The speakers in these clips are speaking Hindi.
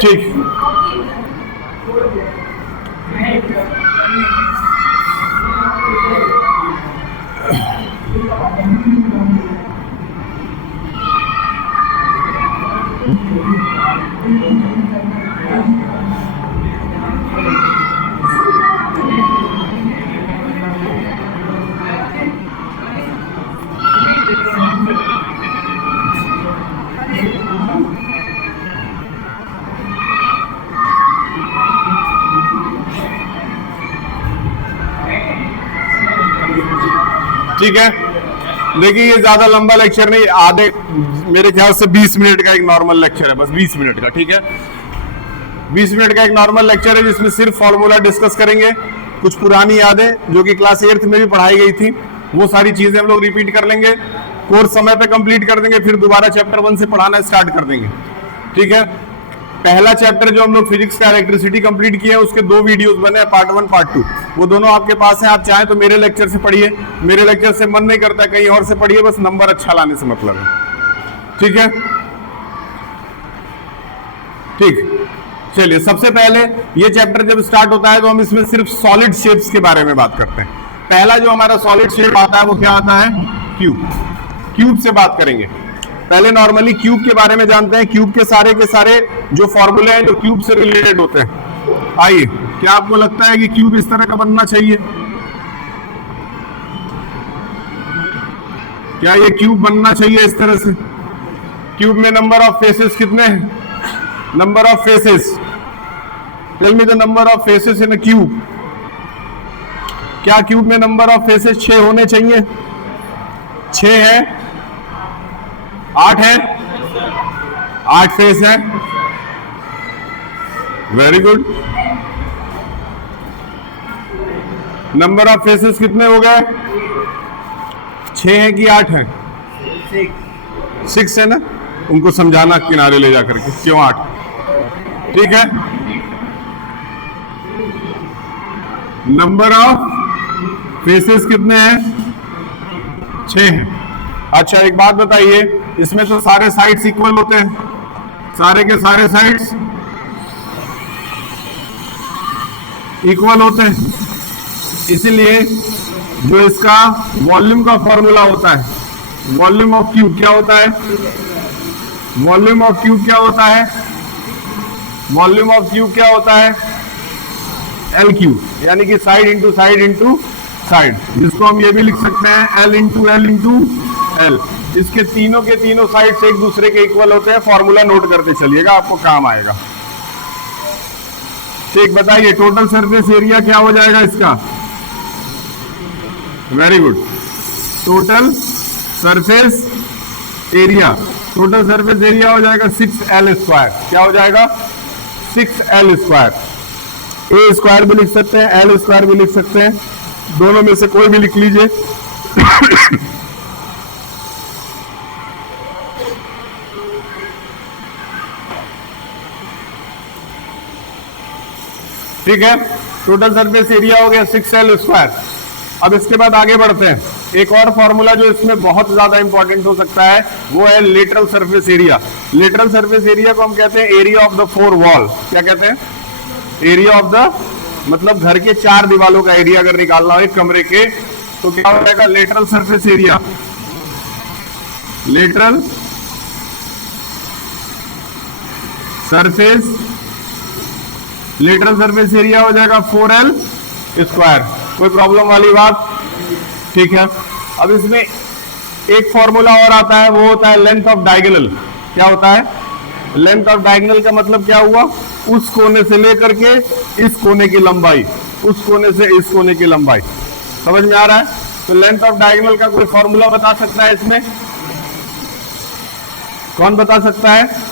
ठीक, ठीक है। देखिए ये ज्यादा लंबा लेक्चर नहीं, आधे मेरे ख्याल से 20 मिनट का एक नॉर्मल लेक्चर है, बस 20 मिनट का, ठीक है। 20 मिनट का एक नॉर्मल लेक्चर है जिसमें सिर्फ फॉर्मूला डिस्कस करेंगे, कुछ पुरानी यादें जो कि क्लास 8th में भी पढ़ाई गई थी वो सारी चीजें हम लोग रिपीट कर लेंगे, कोर्स समय पे कंप्लीट कर देंगे, फिर दोबारा चैप्टर 1 से पढ़ाना स्टार्ट कर देंगे, ठीक है। पहला चैप्टर जो हम लोग फिजिक्स का इलेक्ट्रिसिटी कंप्लीट किए हैं उसके 2 वीडियोस बने हैं, पार्ट 1 पार्ट 2, वो दोनों आपके पास हैं। आप चाहें तो मेरे लेक्चर से पढ़िए, मेरे लेक्चर से मन नहीं करता कहीं और से पढ़िए, बस नंबर अच्छा लाने से मतलब है, ठीक है। ठीक, चलिए सबसे पहले ये चैप्टर जब स्टार्ट होता है तो हम इसमें सिर्फ सॉलिड शेप्स के बारे में बात करते हैं। पहला जो हमारा सॉलिड शेप आता है वो क्या आता है? क्यूब। क्यूब से बात करेंगे। पहले नॉर्मली क्यूब के बारे में जानते हैं। क्यूब के सारे जो फॉर्मूले हैं जो क्यूब से रिलेटेड होते हैं। आइए, क्या आपको लगता है कि क्यूब इस तरह का बनना चाहिए? क्या ये क्यूब बनना चाहिए इस तरह से? क्यूब में नंबर ऑफ फेसेस कितने हैं? Number of faces, tell me the number of faces in a cube. क्या क्यूब में नंबर ऑफ फेसेस 6 होने चाहिए? 6 है? 8 है? 8 फेस है। Very good. Number of faces कितने हो गए? 6 है कि 8 है? 6 है ना? उनको समझाना किनारे ले जाकर के क्यों 8, ठीक है। नंबर ऑफ फेसेस कितने हैं? 6 हैं। अच्छा एक बात बताइए, इसमें तो सारे साइड्स इक्वल होते हैं, सारे के सारे साइड्स इक्वल होते हैं, इसीलिए जो इसका वॉल्यूम का फॉर्मूला होता है, वॉल्यूम ऑफ क्यूब क्या होता है? वॉल्यूम ऑफ क्यूब क्या होता है? वॉल्यूम ऑफ क्यूब क्या होता है? एल क्यूब, यानी कि side into side into side, जिसको हम ये भी लिख सकते हैं L into L into L. इसके तीनों के तीनों साइड्स एक दूसरे के इक्वल होते हैं। फॉर्मूला नोट करते चलिएगा, आपको काम आएगा। ठीक, बताइए टोटल सरफेस एरिया क्या हो जाएगा इसका? Very good. Total surface area, total surface area हो जाएगा 6L स्क्वायर। क्या हो जाएगा? 6L square. ए स्क्वायर भी लिख सकते हैं, एल स्क्वायर भी लिख सकते हैं, दोनों में से कोई भी लिख लीजिए। ठीक है, टोटल सरफेस एरिया हो गया 6L स्क्वायर। अब इसके बाद आगे बढ़ते हैं। एक और फॉर्मूला जो इसमें बहुत ज्यादा इंपॉर्टेंट हो सकता है वो है lateral surface area. Lateral surface area को हम कहते हैं एरिया ऑफ द 4 वॉल। क्या कहते हैं? एरिया ऑफ द, मतलब घर के 4 दीवालों का एरिया अगर निकालना हो एक कमरे के, तो क्या हो जाएगा? Lateral surface area. Lateral surface, lateral surface area हो जाएगा 4L स्क्वायर। कोई प्रॉब्लम वाली बात? ठीक है। अब इसमें एक फॉर्मूला और आता है, वो होता है लेंथ ऑफ डायगोनल। क्या होता है? लेंथ ऑफ डायगोनल का मतलब क्या हुआ? उस कोने से लेकर के इस कोने की लंबाई, उस कोने से इस कोने की लंबाई। समझ में आ रहा है? तो लेंथ ऑफ डायगोनल का कोई फॉर्मूला बता सकता है इसमें? कौन बता सकता है?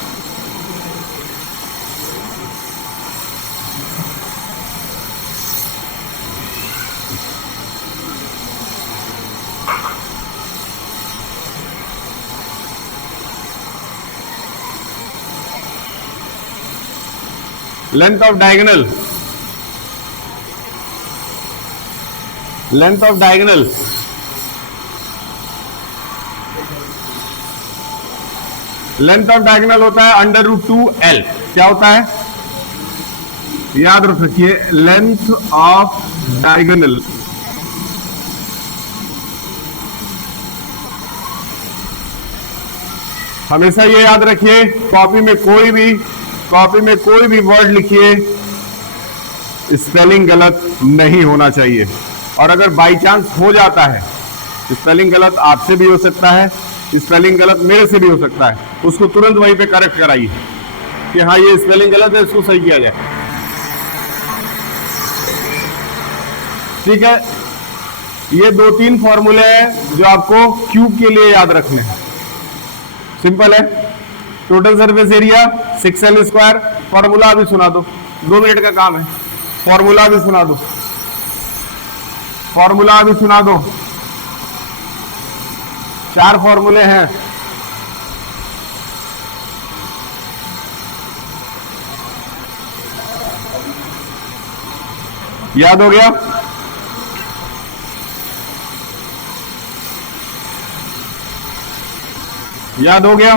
Length of diagonal, length of diagonal, length of diagonal होता है √2L। क्या होता है, याद रखिए, लेंथ ऑफ डायगोनल हमेशा ये याद रखिए, कॉपी में कोई भी वर्ड लिखिए, स्पेलिंग गलत नहीं होना चाहिए। और अगर बाई चांस हो जाता है, स्पेलिंग गलत आपसे भी हो सकता है, स्पेलिंग गलत मेरे से भी हो सकता है, उसको तुरंत वहीं पे करेक्ट कराइए कि हाँ ये स्पेलिंग गलत है, इसको सही किया जाए। ठीक है, ये 2-3 फॉर्मूले हैं जो आपको क्यूब के लिए याद रखने हैं। सिंपल है, total surface area 6L²। Formula भी सुना दो, 2 मिनट का काम है। फॉर्मूला भी सुना दो, 4 फॉर्मूले हैं। याद हो गया? याद हो गया?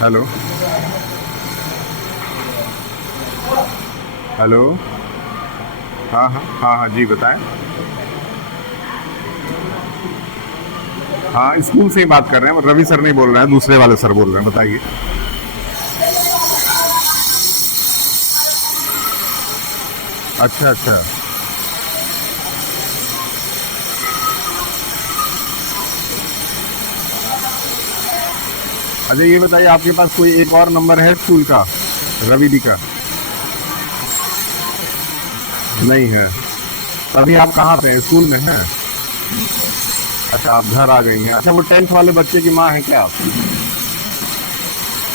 हेलो हेलो, हाँ जी बताएं। हाँ, स्कूल से ही बात कर रहे हैं, रवि सर नहीं बोल रहे हैं, दूसरे वाले सर बोल रहे हैं, बताइए। अच्छा, अच्छा ये बताइए, आपके पास कोई एक और नंबर है स्कूल का, रवि दी का? नहीं है। अभी आप कहाँ पे हैं, स्कूल में हैं? अच्छा, आप घर आ गई हैं। अच्छा, वो 10th वाले बच्चे की माँ है क्या आप?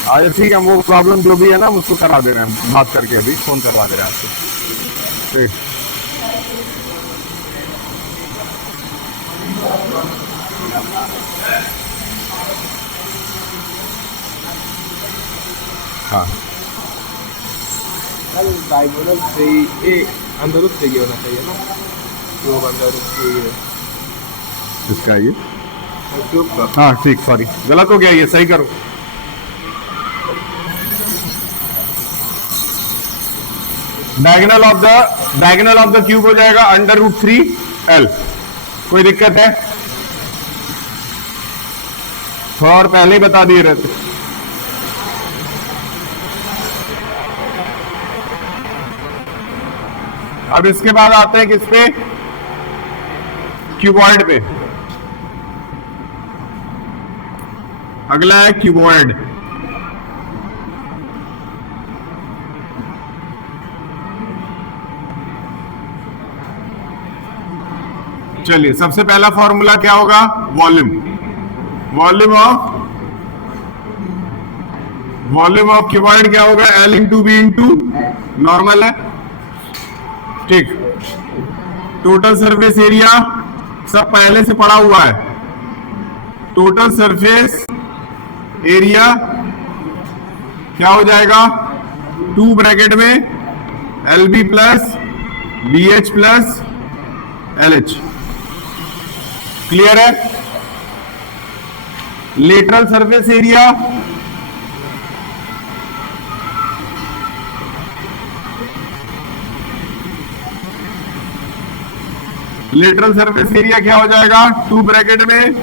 अच्छा ठीक है, वो प्रॉब्लम जो भी है ना उसको करा दे रहे हैं, बात करके अभी फोन करवा दे रहे हैं आपको। ठीक, हाँ डायगोनल से ए अंदर रूप से होना चाहिए ना, जो अंदर रूप से इसका ये, क्यूब का। हाँ ठीक, सॉरी गलत हो गया, ये सही करो। डायगोनल ऑफ द क्यूब हो जाएगा √3L। कोई दिक्कत है? थोड़ा और पहले ही बता दिए रहते। अब इसके बाद आते हैं किस पे, क्यूबॉइड पे। अगला है क्यूबॉइड। चलिए, सबसे पहला फॉर्मूला क्या होगा, वॉल्यूम ऑफ क्यूबॉइड क्या होगा, L/B नॉर्मल है। ठीक, टोटल सरफेस एरिया सब पहले से पड़ा हुआ है। टोटल सरफेस एरिया क्या हो जाएगा, 2 ब्रैकेट में LB plus BH plus LH। Clear है? लेटरल सरफेस एरिया क्या हो जाएगा, 2 ब्रैकेट में,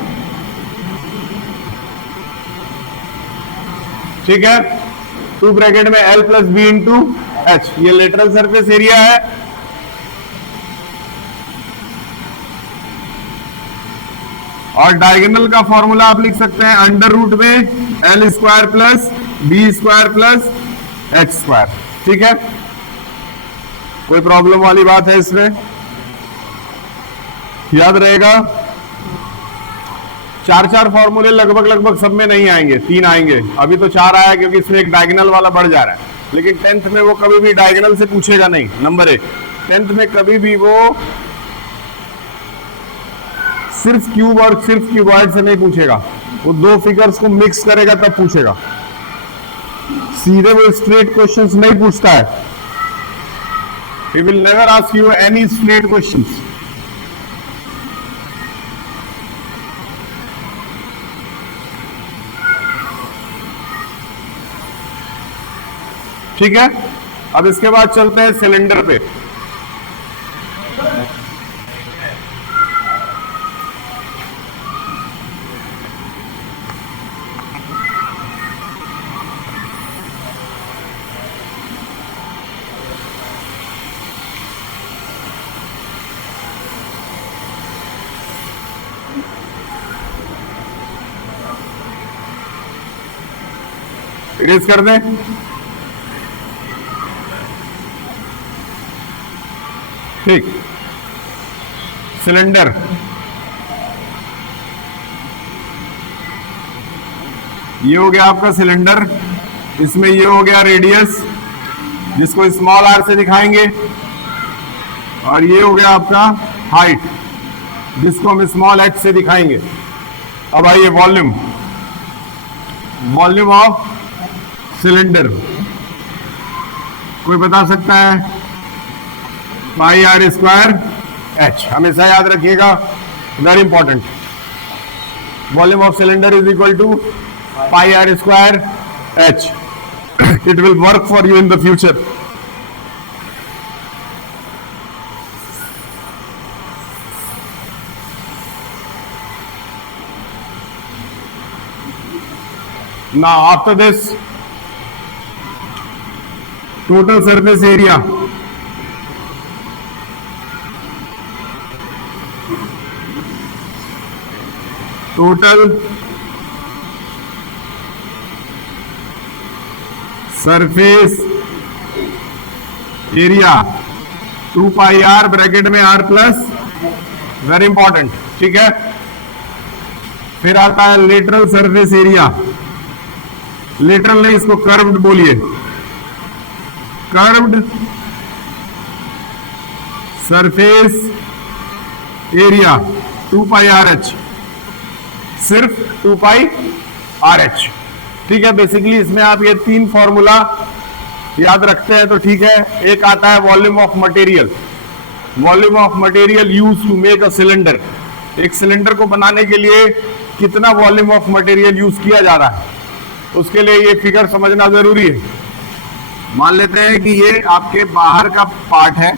ठीक है, 2 ब्रैकेट में L plus B into H। ये लेटरल सरफेस एरिया है। और डायगोनल का फॉर्मूला आप लिख सकते हैं √ में L² plus B² plus H²। ठीक है, कोई प्रॉब्लम वाली बात है इसमें? याद रहेगा? चार चार फॉर्मूले लगभग लगभग सब में नहीं आएंगे, 3 आएंगे। अभी तो 4 आया क्योंकि इसमें एक डायगोनल वाला बढ़ जा रहा है, लेकिन 10th में वो कभी भी डायगोनल से पूछेगा नहीं। नंबर 1, 10th में कभी भी वो सिर्फ क्यूब और सिर्फ क्यूबॉइड से नहीं पूछेगा, वो 2 फिगर्स को मिक्स करेगा तब पूछेगा। सीधे वो स्ट्रेट क्वेश्चंस नहीं पूछता है। He will never ask you any straight questions. ठीक है, अब इसके बाद चलते हैं सिलेंडर पे। इरेज कर दें। ठीक, सिलेंडर ये हो गया आपका सिलेंडर। इसमें ये हो गया रेडियस जिसको स्मॉल आर से दिखाएंगे, और ये हो गया आपका हाइट जिसको हम स्मॉल एच से दिखाएंगे। अब आइए वॉल्यूम, वॉल्यूम ऑफ सिलेंडर कोई बता सकता है? पाई आर स्क्वायर एच, हमेशा याद रखिएगा, very important. Volume of cylinder is equal to pi are square H. It will work for you in the future. Now after this, total surface area, total surface area 2 pi R bracket में आर प्लस, वेरी इंपॉर्टेंट। ठीक है, फिर आता है लेटरल सरफेस एरिया। लेटरल नहीं, इसको कर्व्ड बोलिए। Curved surface area 2 pi R H, सिर्फ 2 पाई आर एच। ठीक है, बेसिकली इसमें आप ये 3 फॉर्मूला याद रखते हैं तो ठीक है। एक आता है volume of material. Volume of material use to make a cylinder. एक सिलेंडर को बनाने के लिए कितना वॉल्यूम ऑफ मटेरियल यूज किया जा रहा है, उसके लिए ये फिगर समझना जरूरी है। मान लेते हैं कि ये आपके बाहर का पार्ट है,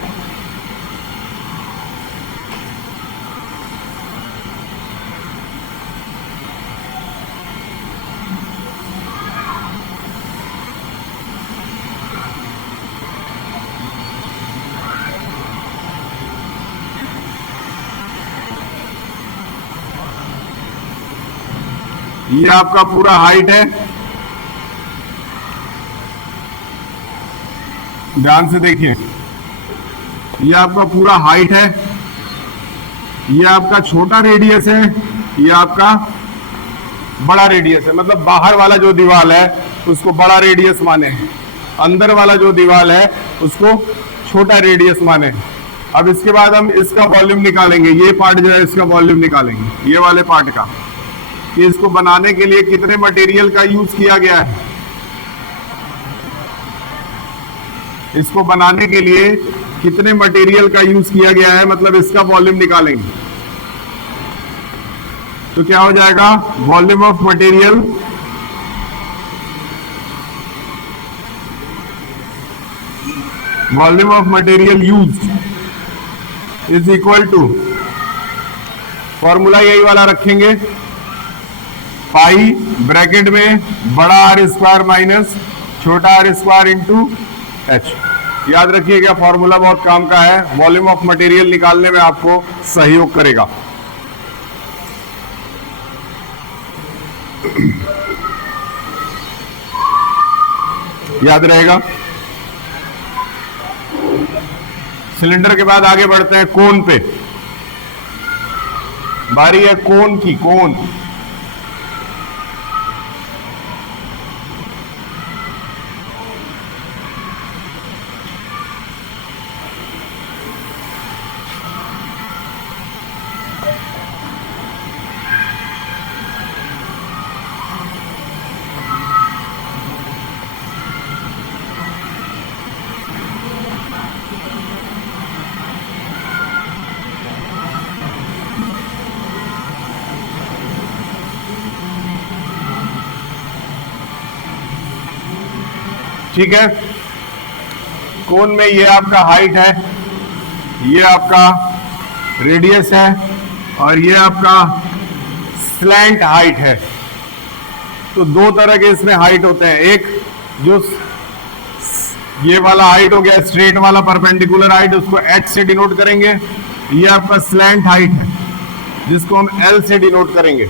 ये आपका पूरा हाइट है। ध्यान से देखिए, ये आपका पूरा हाइट है, ये आपका छोटा रेडियस है, ये आपका बड़ा रेडियस है। मतलब बाहर वाला जो दीवार है उसको बड़ा रेडियस माने, अंदर वाला जो दीवार है उसको छोटा रेडियस माने। अब इसके बाद हम इसका वॉल्यूम निकालेंगे। ये पार्ट जो है इसका वॉल्यूम निकालेंगे, ये वाले पार्ट का, कि इसको बनाने के लिए कितने मटेरियल का यूज किया गया है। इसको बनाने के लिए कितने मटेरियल का यूज किया गया है, मतलब इसका वॉल्यूम निकालेंगे। तो क्या हो जाएगा? Volume of material volume of material used is equal to, formula यही वाला रखेंगे, पाई ब्रैकेट में बड़ा आर स्क्वायर माइनस छोटा आर स्क्वायर इंटू एच। याद रखिएगा, फॉर्मूला बहुत काम का है, वॉल्यूम ऑफ मटेरियल निकालने में आपको सहयोग करेगा। याद रहेगा। सिलेंडर के बाद आगे बढ़ते हैं कोन पे। बारी है कोन की। कोन ठीक है। कोन में ये आपका हाइट है, ये आपका रेडियस है और ये आपका स्लैंट हाइट है। तो दो तरह के इसमें हाइट होते हैं, एक जो ये वाला हाइट हो गया स्ट्रेट वाला परपेंडिकुलर हाइट, उसको h से डिनोट करेंगे। ये आपका स्लैंट हाइट है जिसको हम L से डिनोट करेंगे।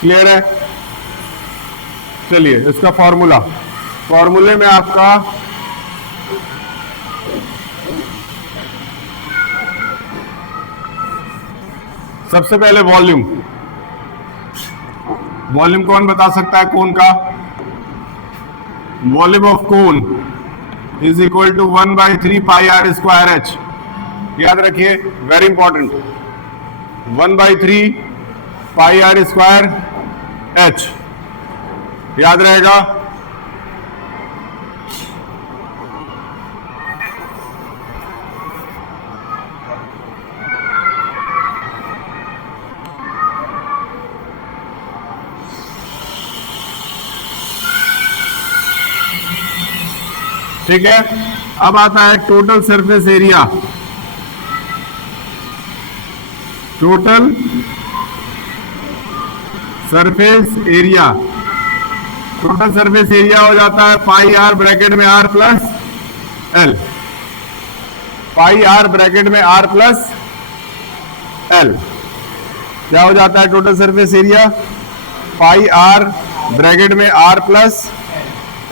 क्लियर है? चलिए इसका फॉर्मूले में आपका सबसे पहले वॉल्यूम कौन बता सकता है? कोन का volume of cone is equal to 1/3 pi are square H. याद रखिए, very important, 1/3 pi are square H, याद रहेगा। ठीक है। अब आता है total surface area. Total surface area हो जाता है पाई आर ब्रैकेट में R plus L. Pi R bracket में आर प्लस एल क्या हो जाता है? Total surface area pi R bracket में आर प्लस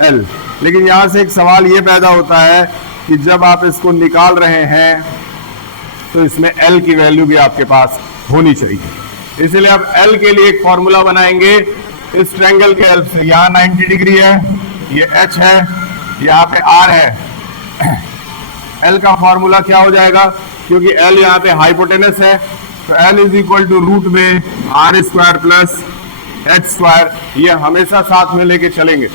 एल। लेकिन यहां से एक सवाल ये पैदा होता है कि जब आप इसको निकाल रहे हैं तो इसमें एल की वैल्यू भी आपके पास होनी चाहिए। इसलिए आप एल के लिए एक फॉर्मूला बनाएंगे इस ट्रायंगल के हेल्प से। यहाँ 90 डिग्री है, ये एच है, यहाँ पे आर है। एल का फॉर्मूला क्या हो जाएगा? क्योंकि एल यहाँ पे हाइपोटेनस है तो l is equal to root में r square plus h square. ये हमेशा साथ में लेके चलेंगे।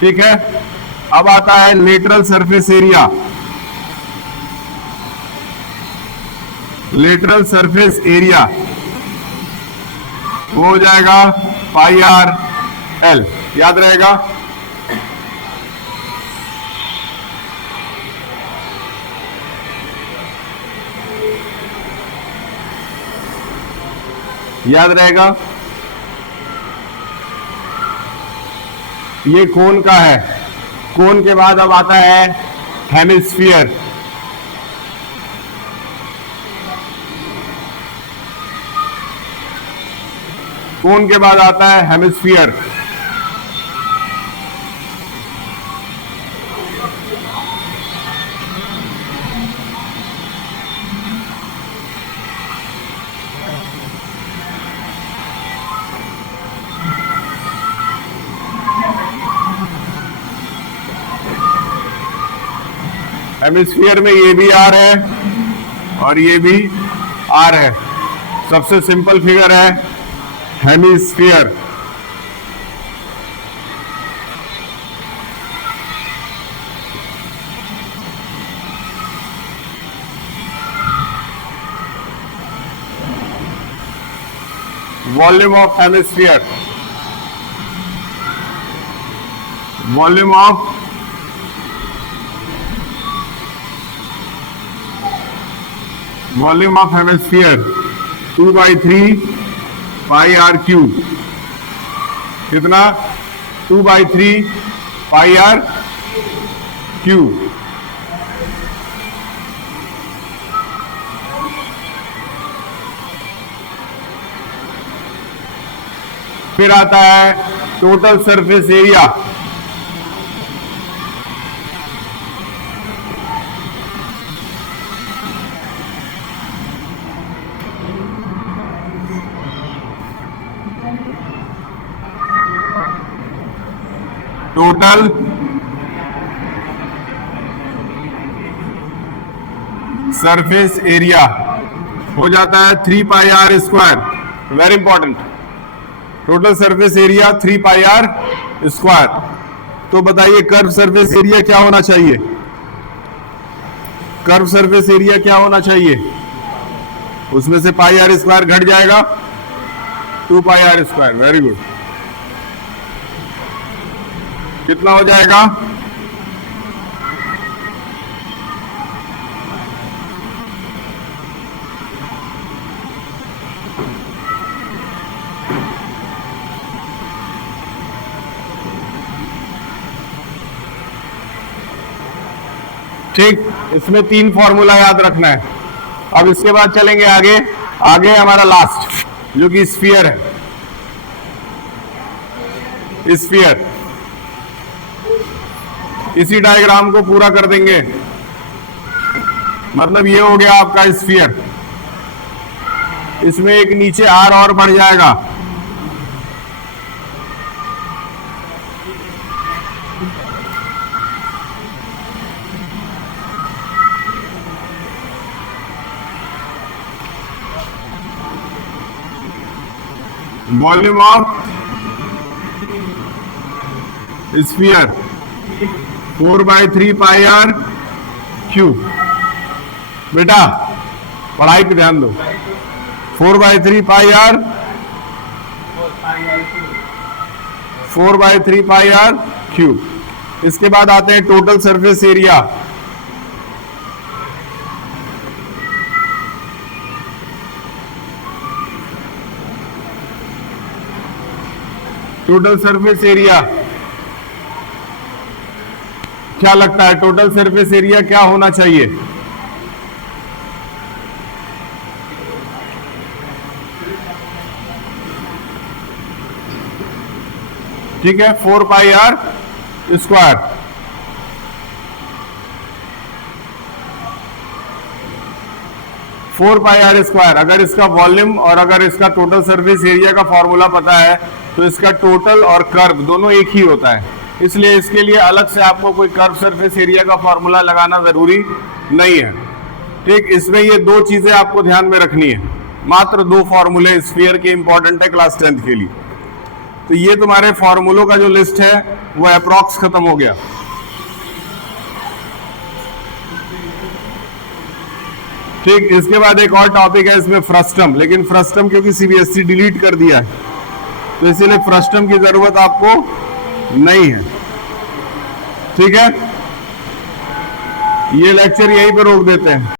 ठीक है। अब आता है lateral surface area. Lateral surface area वो हो जाएगा पाई आर एल, याद रहेगा। याद रहेगा। ये कोन का है। कोन के बाद अब आता है हेमिस्फीयर। कोन के बाद आता है हेमिस्फीयर। हेमिस्फीयर में ये भी आर है और ये भी आर है। सबसे सिंपल फिगर है hemisphere. Volume of hemisphere, volume of hemisphere 2/3 pi are cube. कितना? 2/3 पाई आर क्यूब। फिर आता है total surface area. Total surface area हो जाता है 3 pi are square, very important. Total surface area 3 pi are square. तो बताइए कर्व सरफेस एरिया क्या होना चाहिए? कर्व सरफेस एरिया क्या होना चाहिए? उसमें से पाई आर स्क्वायर घट जाएगा, 2 pi are square, very good. कितना हो जाएगा? ठीक, इसमें 3 फॉर्मूला याद रखना है। अब इसके बाद चलेंगे आगे। आगे हमारा लास्ट जो कि स्फीयर है। स्फीयर, इसी डायग्राम को पूरा कर देंगे। मतलब ये हो गया आपका स्फीयर। इसमें एक नीचे आर और बढ़ जाएगा। Volume of sphere 4/3 pi are cube. बेटा पढ़ाई पे ध्यान दो। 4/3 pi R 4/3 pi are cube. इसके बाद आते हैं total surface area. Total surface area क्या लगता है? टोटल सरफेस एरिया क्या होना चाहिए? ठीक है, 4 pi are square. Four pi are square. अगर इसका वॉल्यूम और अगर इसका टोटल सरफेस एरिया का फॉर्मूला पता है तो इसका टोटल और कर्व दोनों एक ही होता है, इसलिए इसके लिए अलग से आपको कोई कर्व सरफेस एरिया का फॉर्मूला लगाना जरूरी नहीं है। ठीक, इसमें ये 2 चीजें आपको ध्यान में रखनी है। मात्र 2 फॉर्मूले स्फीयर के इंपॉर्टेंट है क्लास 10th के लिए। तो ये तुम्हारे फॉर्मूलों का जो लिस्ट है वो अप्रॉक्स खत्म हो गया। ठीक, इसके बाद एक और टॉपिक है इसमें फ्रस्टम, लेकिन फ्रस्टम क्योंकि सीबीएसई डिलीट कर दिया है तो इसीलिए फ्रस्टम की जरूरत आपको नहीं है। ठीक है, ये लेक्चर यहीं पर रोक देते हैं।